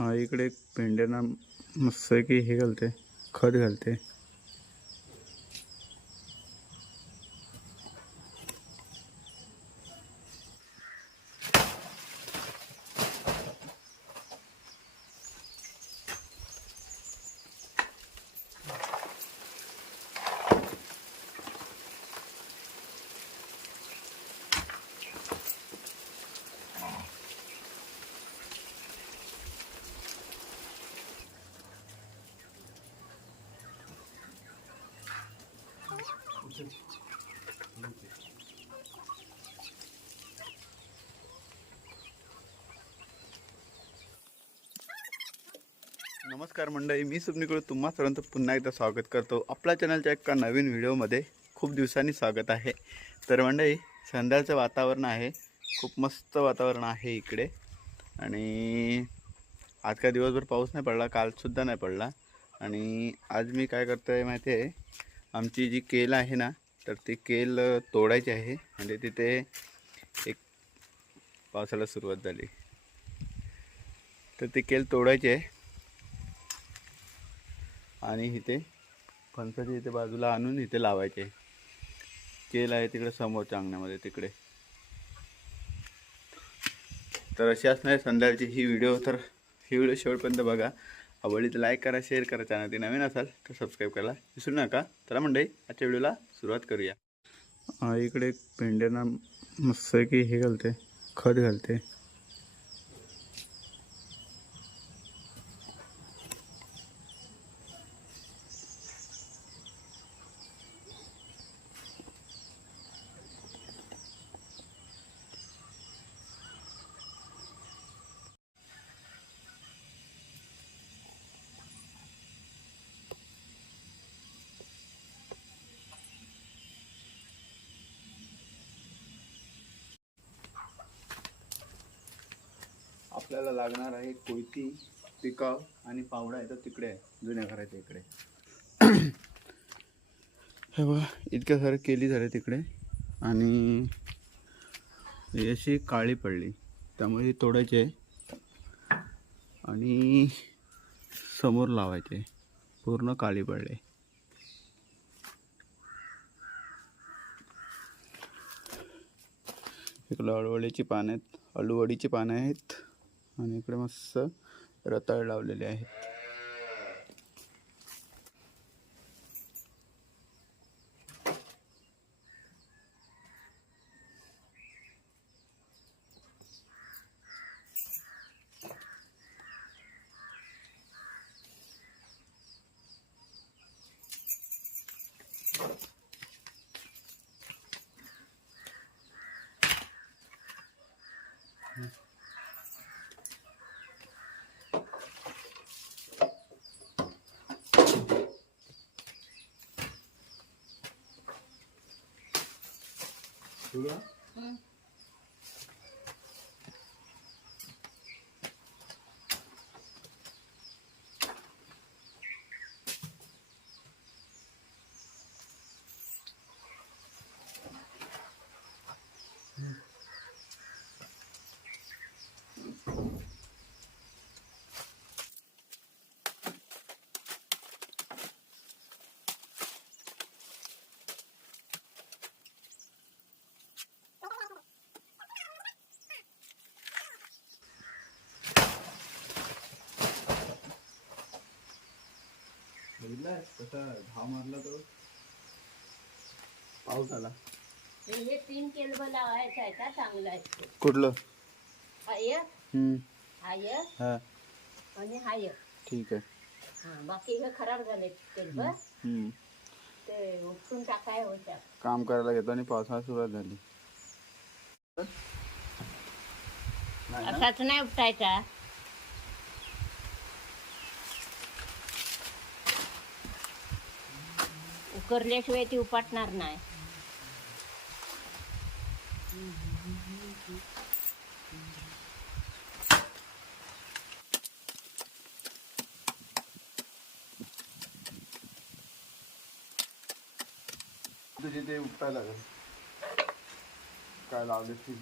इकडे एक पेंड्याना मस्त की हे घालते खत घालते. नमस्कार मंडळी मी सुपनीकडे तुम्हा सर्वांचं पुन्हा एकदा स्वागत करतो. आपल्या चॅनलच्या एका नवीन व्हिडिओमध्ये खूप दिवसांनी स्वागत आहे. तर मंडळी संध्याचं वातावरण आहे. खूप मस्त वातावरण आहे इकडे. आणि आज काय दिवसभर पाऊस नाही पडला कालसुद्धा नाही पडला. आणि आज मी काय करतो आहे माहिती आहे? आमची जी केल आहे ना तर ती केल तोडायची आहे. म्हणजे तिथे एक पावसाला सुरुवात झाली. तर ती केल तोडायची आहे. आणि इथे फणसाच्या इथे बाजूला आणून इथे लावायचे. केल आहे तिकडे समोरच्या अंगणामध्ये तिकडे. तर अशी असणार संध्याकाळची ही व्हिडिओ. तर ही व्हिडिओ शेवटपर्यंत बघा. आवडली तर लाईक करा शेअर करा. चॅनल ते नवीन असाल तर सबस्क्राईब करायला विसरू नका. चला म्हणजे आजच्या व्हिडिओला सुरुवात करूया. इकडे पेंड्यांना मस्त की हे घालते खत घालते. आपल्याला लागणार आहे कोयती पिकाव आणि पावडा आहे तर तिकडे आहे जुन्या घराच्या इकडे. हे बघा इतक्या सारं केली झाले तिकडे. आणि अशी काळी पडली. त्यामुळे ही तोडायची. आहे आणि समोर लावायचे. पूर्ण काळी पडले. इकडं अळवडीची पानं आहेत. अळूवडीची पानं आहेत. आणि इकडे मस्त रताळ लावलेले आहेत. Do 嗯 कसा धाव मारला तो पाऊस आला. हे तीन केलब लावायचं आहे का? चांगलं आहे. कुठलं? हाय हम्म, हाय हा. आणि हाय ठीक आहे. हा बाकी हे खराब झाले केलब. हम्म. ते उपटून टाकाय होत्या. काम करायला घेतो आणि पावसाळा सुरुवात झाली? असाच नाही उपटायचा. उकरल्याशिवाय ती उपटणार नाही. तुझे ते उपटायला लागेल. काय लावले ती.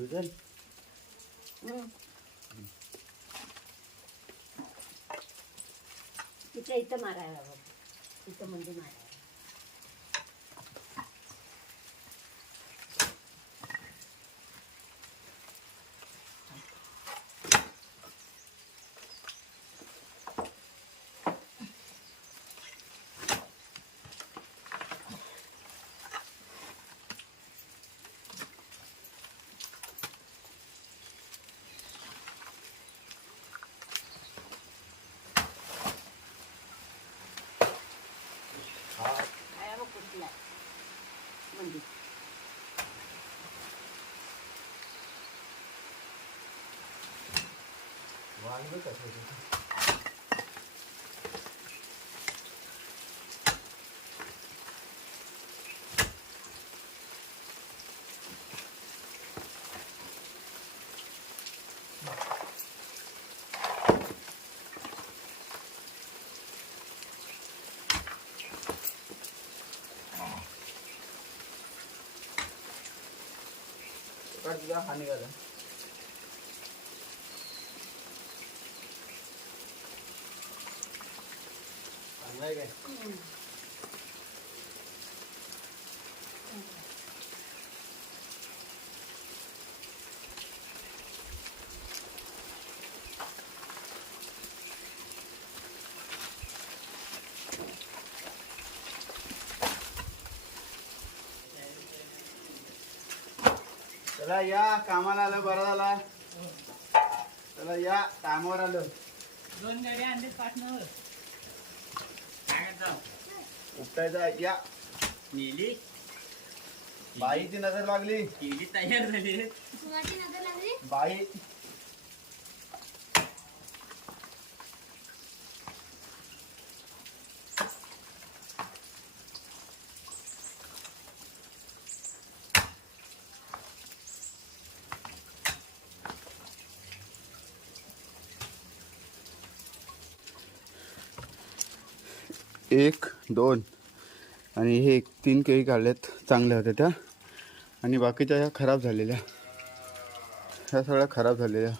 सुरू हं. इथं मारायला बघ. इथं म्हणजे मारायला. 익을 것 같아요. 지금. 아. 아, 가 하니까. आहे काय? चला या कामाला आलं बरं झाला. चला या कामावर आलं. दोन गाडी आणले पार्टनर उपटायचा या. नेली बाईची नजर लागली. केली तयार झाली. बाई एक दोन. आणि हे एक तीन केळी काढल्यात. चांगल्या होत्या त्या. आणि बाकीच्या ह्या खराब झालेल्या. ह्या सगळ्या खराब झालेल्या.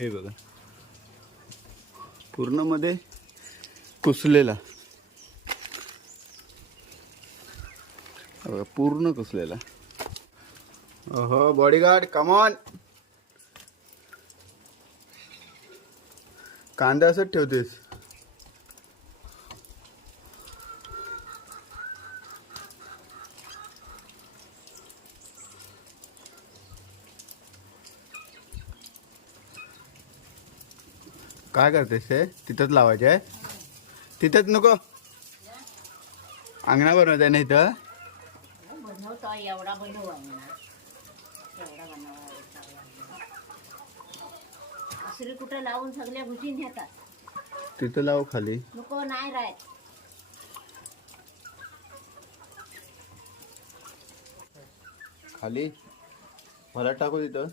हे बघा. पूर्णमध्ये कुसलेला. बघा, पूर्ण कुसलेला. हो बॉडीगार्ड कमॉन कांदा असंच ठेवतेस. काय करतेस ते तिथंच लावायचे आहे? तिथंच नको. अंगणा बनवायचं आहे ना इथं? बनवतो कुठं लावून सगळ्या भुजी नेतात. तिथं लाव खाली. नको नाही राहत. खाली. मला टाकू तिथं.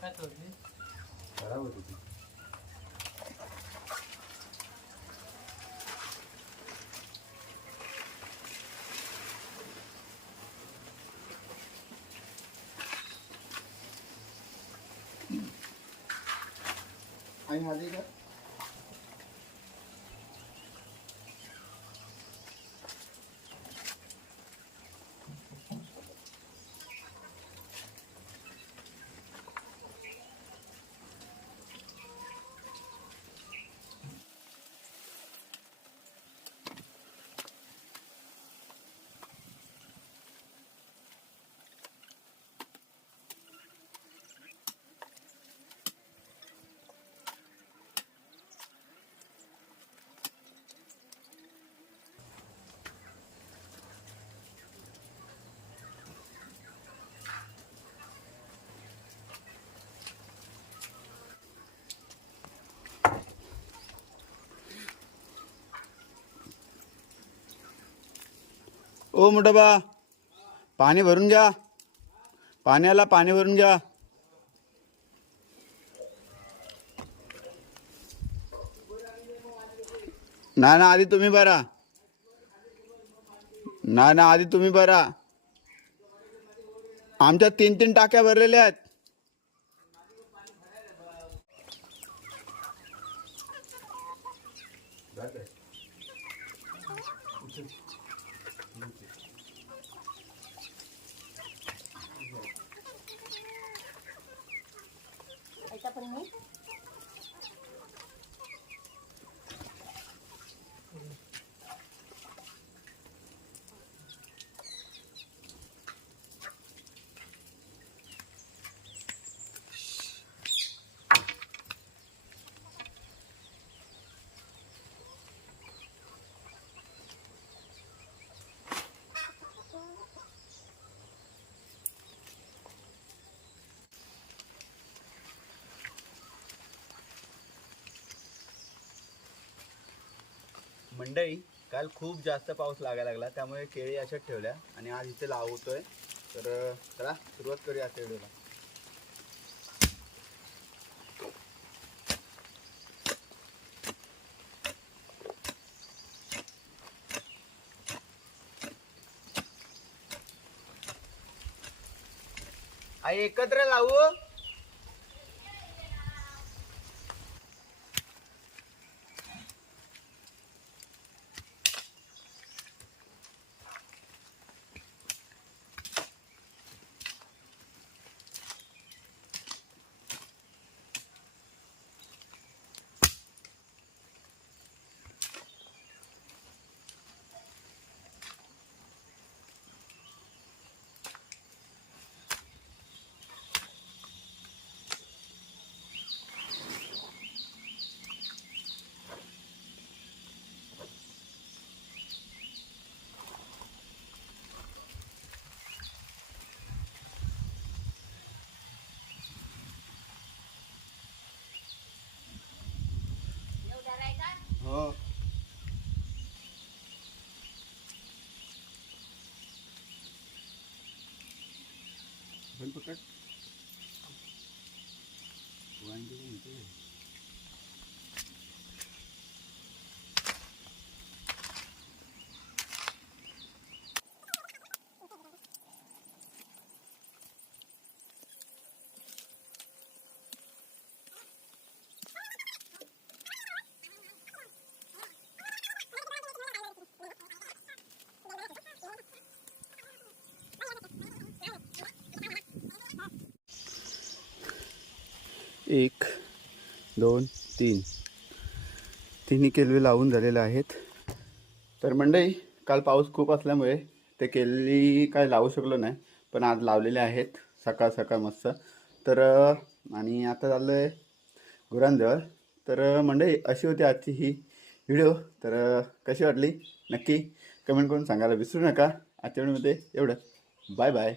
एका तोडली खराब होती ती. आई आली ओ मोठा बा पाणी भरून घ्या. पाण्याला पाणी भरून घ्या. ना ना आधी तुम्ही भरा. ना ना आधी तुम्ही भरा. आमच्या तीन तीन टाक्या भरलेल्या आहेत. मंडई काल खूप जास्त पाऊस लागायला लागला त्यामुळे केळी अशाच ठेवल्या आणि आज इथे लावतोय. तर चला सुरुवात करूया आजच्या व्हिडिओला. आई एकत्र लावू? Oh. एक दोन तीन. तिन्ही केलवे लावून झालेले आहेत. तर मंडई काल पाऊस खूप असल्यामुळे ते केली काय लावू शकलो नाही पण आज लावलेले आहेत. सकाळ सकाळ मस्त. तर आणि आता झालं आहे गुरांजवळ. तर मंडई अशी होती आजची ही व्हिडिओ. तर कशी वाटली? नक्की कमेंट करून सांगायला विसरू नका. आजच्या व्हिडिओमध्ये एवढं. Bye bye.